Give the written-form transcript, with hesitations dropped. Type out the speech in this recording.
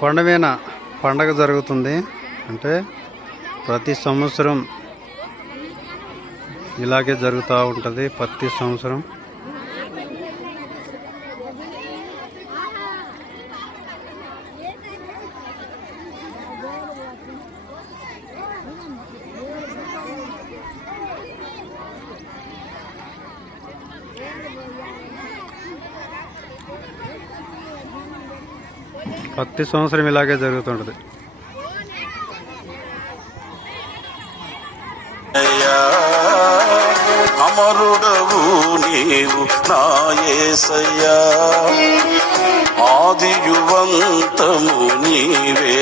కొండ మీద పండగ జరుగుతుంది. అంటే ప్రతి సంవత్సరం ఇలాగే జరుగుతూ ఉంటుంది. ప్రతి సంవత్సరం ఇలాగే జరుగుతుంటది. అమరుడవు నీవు నా యేసయ్యా, ఆదియువంతము నీవే